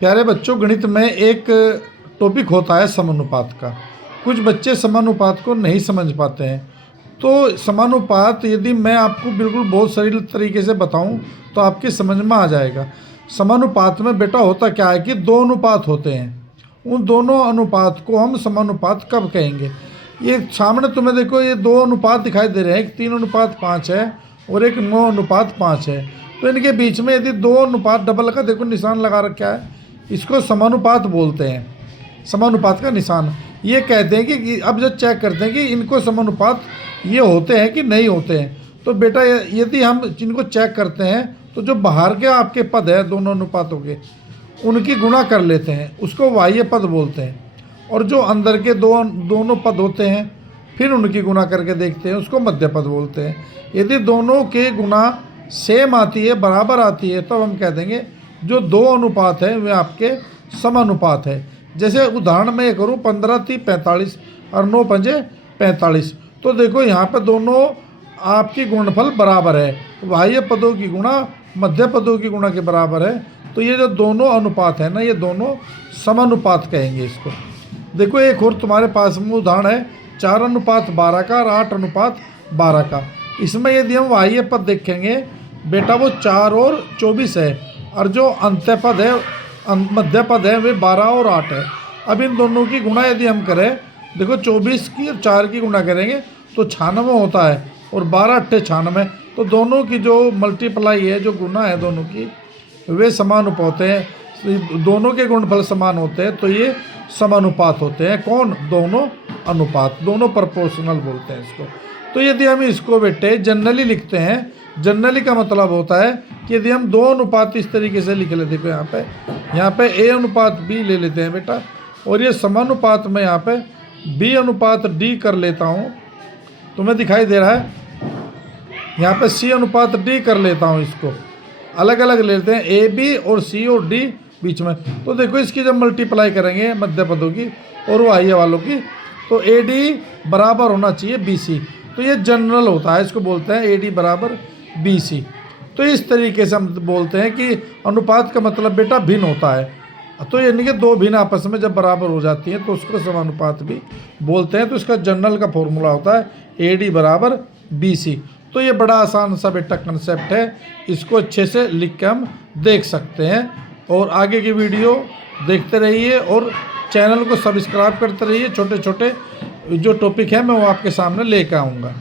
प्यारे बच्चों, गणित में एक टॉपिक होता है समानुपात का। कुछ बच्चे समानुपात को नहीं समझ पाते हैं। तो समानुपात यदि मैं आपको बिल्कुल बहुत सरल तरीके से बताऊं तो आपकी समझ में आ जाएगा। समानुपात में बेटा होता क्या है कि दो अनुपात होते हैं। उन दोनों अनुपात को हम समानुपात कब कहेंगे? ये सामने तुम्हें देखो, ये दो अनुपात दिखाई दे रहे हैं। एक 3:5 है और एक 9:5 है। तो इनके बीच में यदि दो अनुपात डबल का देखो निशान लगा रखा है, इसको समानुपात बोलते हैं। समानुपात का निशान ये कहते हैं कि अब जब चेक करते हैं कि इनको समानुपात ये होते हैं कि नहीं होते हैं, तो बेटा यदि हम इनको चेक करते हैं तो जो बाहर के आपके पद है दोनों अनुपातों के, उनकी गुणा कर लेते हैं, उसको बाह्य पद बोलते हैं। और जो अंदर के दोनों पद होते हैं फिर उनकी गुणा करके देखते हैं, उसको मध्य पद बोलते हैं। यदि दोनों के गुणा सेम आती है, बराबर आती है, तब हम कह देंगे जो दो अनुपात है वे आपके समानुपात है। जैसे उदाहरण में करूँ 15×3=45 और 9×5=45। तो देखो यहाँ पे दोनों आपकी गुणनफल बराबर है, बाह्य पदों की गुणा मध्य पदों की गुणा के बराबर है। तो ये जो दोनों अनुपात है ना, ये दोनों समानुपात कहेंगे इसको। देखो एक और तुम्हारे पास में उदाहरण है 4:12 का और 8:12 का। इसमें यदि हम बाह्य पद देखेंगे बेटा वो 4 और 24 है, और जो अंत्य पद है मध्य पद है वे 12 और 8 है। अब इन दोनों की गुणा यदि हम करें, देखो 24 की और 4 की गुणा करेंगे तो 96 होता है, और 12×8 96। तो दोनों की जो मल्टीप्लाई है, जो गुणा है दोनों की, वे समानुपात हैं। दोनों के गुणनफल समान होते हैं, तो ये समानुपात होते हैं। कौन? दोनों अनुपात, दोनों प्रोपोर्शनल बोलते हैं इसको। तो यदि हम इसको बेटे जनरली लिखते हैं, जनरली का मतलब होता है कि यदि हम दो अनुपात इस तरीके से लिख लेते हैं, यहाँ पे A:B ले लेते हैं बेटा, और ये समानुपात में यहाँ पे B:D कर लेता हूँ। तुम्हें दिखाई दे रहा है? यहाँ पे C:D कर लेता हूँ। इसको अलग अलग ले लेते हैं, AB और C और D बीच में। तो देखो इसकी जब मल्टीप्लाई करेंगे मध्य पदों की और बाह्य वालों की, तो AD बराबर होना चाहिए BC। तो ये जनरल होता है, इसको बोलते हैं AD बराबर BC। तो इस तरीके से हम बोलते हैं कि अनुपात का मतलब बेटा भिन्न होता है। तो यानी कि दो भिन्न आपस में जब बराबर हो जाती हैं तो उसको समानुपात भी बोलते हैं। तो इसका जनरल का फॉर्मूला होता है AD बराबर BC। तो ये बड़ा आसान सा बेटा कंसेप्ट है, इसको अच्छे से लिख के हम देख सकते हैं। और आगे की वीडियो देखते रहिए और चैनल को सब्सक्राइब करते रहिए। छोटे छोटे जो टॉपिक है मैं वो आपके सामने लेकर आऊँगा।